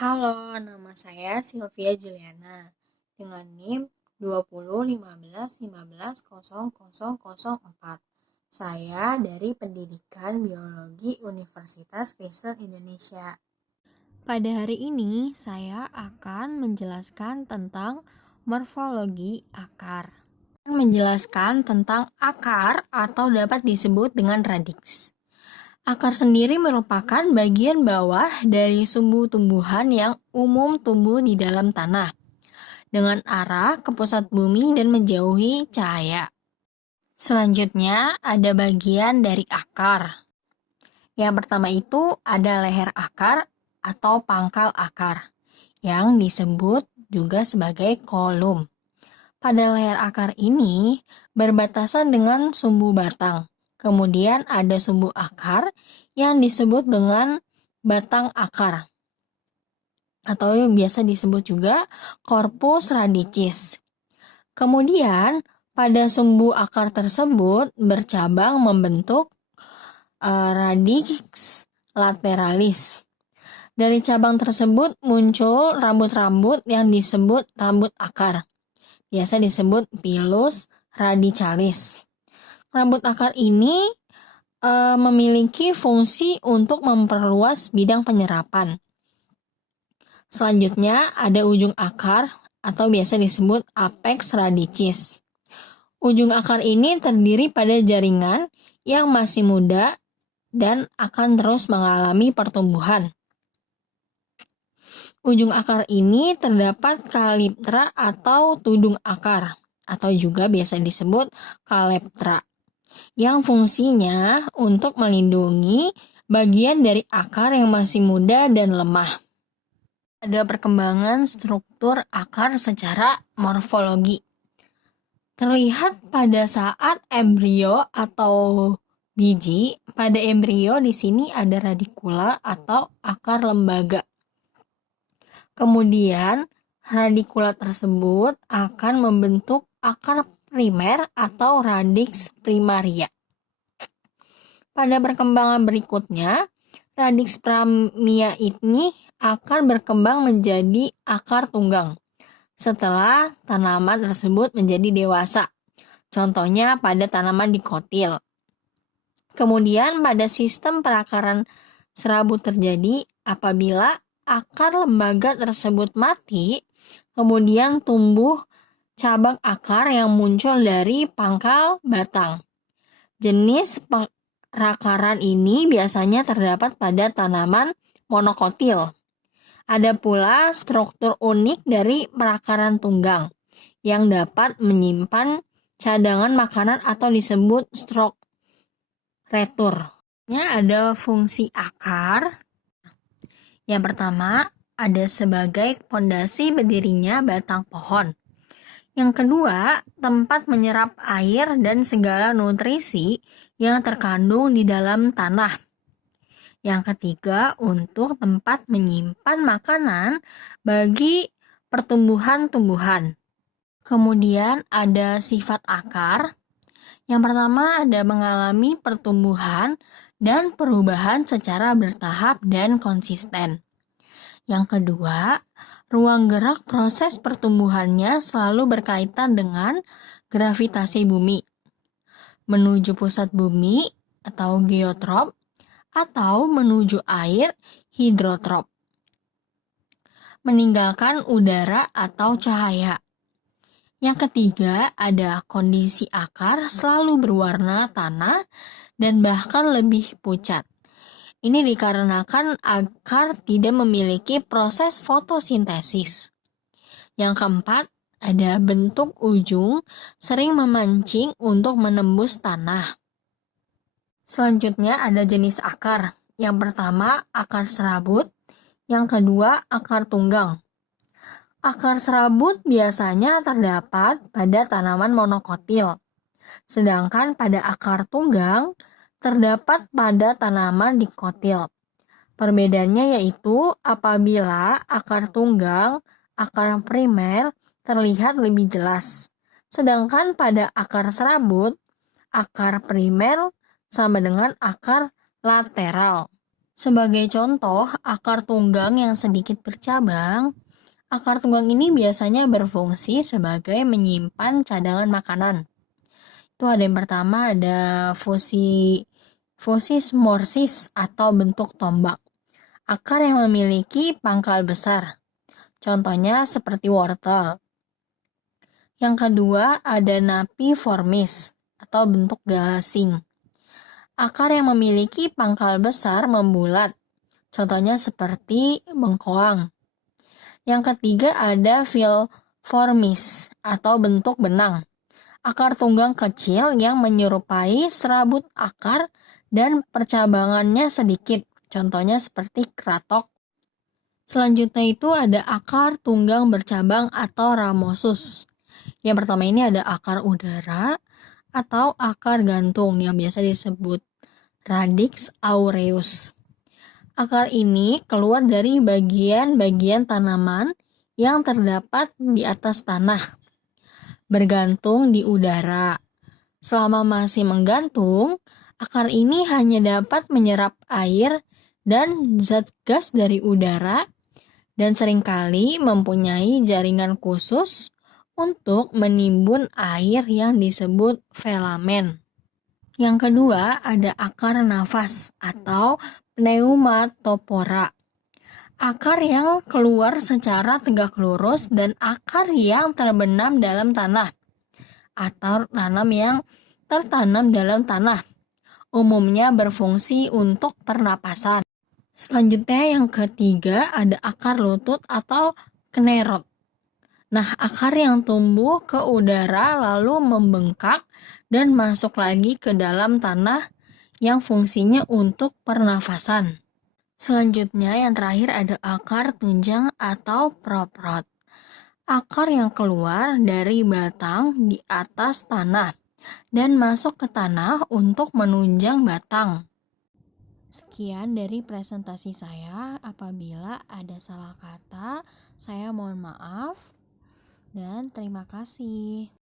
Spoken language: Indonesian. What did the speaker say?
Halo, nama saya Sylvia Juliana dengan NIM 201511150004. Saya dari Pendidikan Biologi Universitas Kristen Indonesia. Pada hari ini saya akan menjelaskan tentang morfologi akar. Menjelaskan tentang akar atau dapat disebut dengan radiks. Akar sendiri merupakan bagian bawah dari sumbu tumbuhan yang umum tumbuh di dalam tanah, dengan arah ke pusat bumi dan menjauhi cahaya. Selanjutnya ada bagian dari akar. Yang pertama itu ada leher akar atau pangkal akar, yang disebut juga sebagai kolum. Pada leher akar ini berbatasan dengan sumbu batang. Kemudian ada sumbu akar yang disebut dengan batang akar atau biasa disebut juga corpus radicis. Kemudian pada sumbu akar tersebut bercabang membentuk radix lateralis. Dari cabang tersebut muncul rambut-rambut yang disebut rambut akar. Biasa disebut pilus radicalis. Rambut akar ini memiliki fungsi untuk memperluas bidang penyerapan. Selanjutnya ada ujung akar atau biasa disebut apex radicis. Ujung akar ini terdiri pada jaringan yang masih muda dan akan terus mengalami pertumbuhan. Ujung akar ini terdapat kaliptra atau tudung akar atau juga biasa disebut kaleptra yang fungsinya untuk melindungi bagian dari akar yang masih muda dan lemah. Ada perkembangan struktur akar secara morfologi. Terlihat pada saat embrio atau biji, pada embrio di sini ada radikula atau akar lembaga. Kemudian radikula tersebut akan membentuk akar primer atau radix primaria. Pada perkembangan berikutnya, radix primaria ini akan berkembang menjadi akar tunggang setelah tanaman tersebut menjadi dewasa. Contohnya pada tanaman dikotil. Kemudian pada sistem perakaran serabut terjadi apabila akar lembaga tersebut mati, kemudian tumbuh cabang akar yang muncul dari pangkal batang. Jenis perakaran ini biasanya terdapat pada tanaman monokotil. Ada pula struktur unik dari perakaran tunggang yang dapat menyimpan cadangan makanan atau disebut strukretur. Ada fungsi akar. Yang pertama, ada sebagai pondasi berdirinya batang pohon. Yang kedua, tempat menyerap air dan segala nutrisi yang terkandung di dalam tanah. Yang ketiga, untuk tempat menyimpan makanan bagi pertumbuhan-tumbuhan. Kemudian ada sifat akar. Yang pertama ada mengalami pertumbuhan dan perubahan secara bertahap dan konsisten. Yang kedua, ruang gerak proses pertumbuhannya selalu berkaitan dengan gravitasi bumi. Menuju pusat bumi atau geotrop atau menuju air hidrotrop. Meninggalkan udara atau cahaya. Yang ketiga, ada kondisi akar selalu berwarna tanah dan bahkan lebih pucat. Ini dikarenakan akar tidak memiliki proses fotosintesis. Yang keempat, ada bentuk ujung sering memancing untuk menembus tanah. Selanjutnya ada jenis akar. Yang pertama, akar serabut. Yang kedua, akar tunggang. Akar serabut biasanya terdapat pada tanaman monokotil. Sedangkan pada akar tunggang terdapat pada tanaman dikotil. Perbedaannya yaitu apabila akar tunggang, akar primer terlihat lebih jelas. Sedangkan pada akar serabut, akar primer sama dengan akar lateral. Sebagai contoh, akar tunggang yang sedikit bercabang, akar tunggang ini biasanya berfungsi sebagai menyimpan cadangan makanan. Itu ada yang pertama, ada fosis morsis atau bentuk tombak. Akar yang memiliki pangkal besar. Contohnya seperti wortel. Yang kedua ada napiformis atau bentuk gasing. Akar yang memiliki pangkal besar membulat. Contohnya seperti bengkoang. Yang ketiga ada filformis atau bentuk benang. Akar tunggang kecil yang menyerupai serabut akar dan percabangannya sedikit. Contohnya seperti kratok. Selanjutnya itu ada akar tunggang bercabang atau ramosus. Yang pertama ini ada akar udara atau akar gantung yang biasa disebut radix aureus. Akar ini keluar dari bagian-bagian tanaman yang terdapat di atas tanah, bergantung di udara. Selama masih menggantung, akar ini hanya dapat menyerap air dan zat gas dari udara dan seringkali mempunyai jaringan khusus untuk menimbun air yang disebut velamen. Yang kedua ada akar nafas atau pneumatopora. Akar yang keluar secara tegak lurus dan akar yang terbenam dalam tanah atau tertanam dalam tanah. Umumnya berfungsi untuk pernapasan. Selanjutnya yang ketiga ada akar lutut atau knerot. Nah, akar yang tumbuh ke udara lalu membengkak dan masuk lagi ke dalam tanah yang fungsinya untuk pernafasan. Selanjutnya yang terakhir ada akar tunjang atau proprot. Akar yang keluar dari batang di atas tanah dan masuk ke tanah untuk menunjang batang. Sekian dari presentasi saya. Apabila ada salah kata, saya mohon maaf dan terima kasih.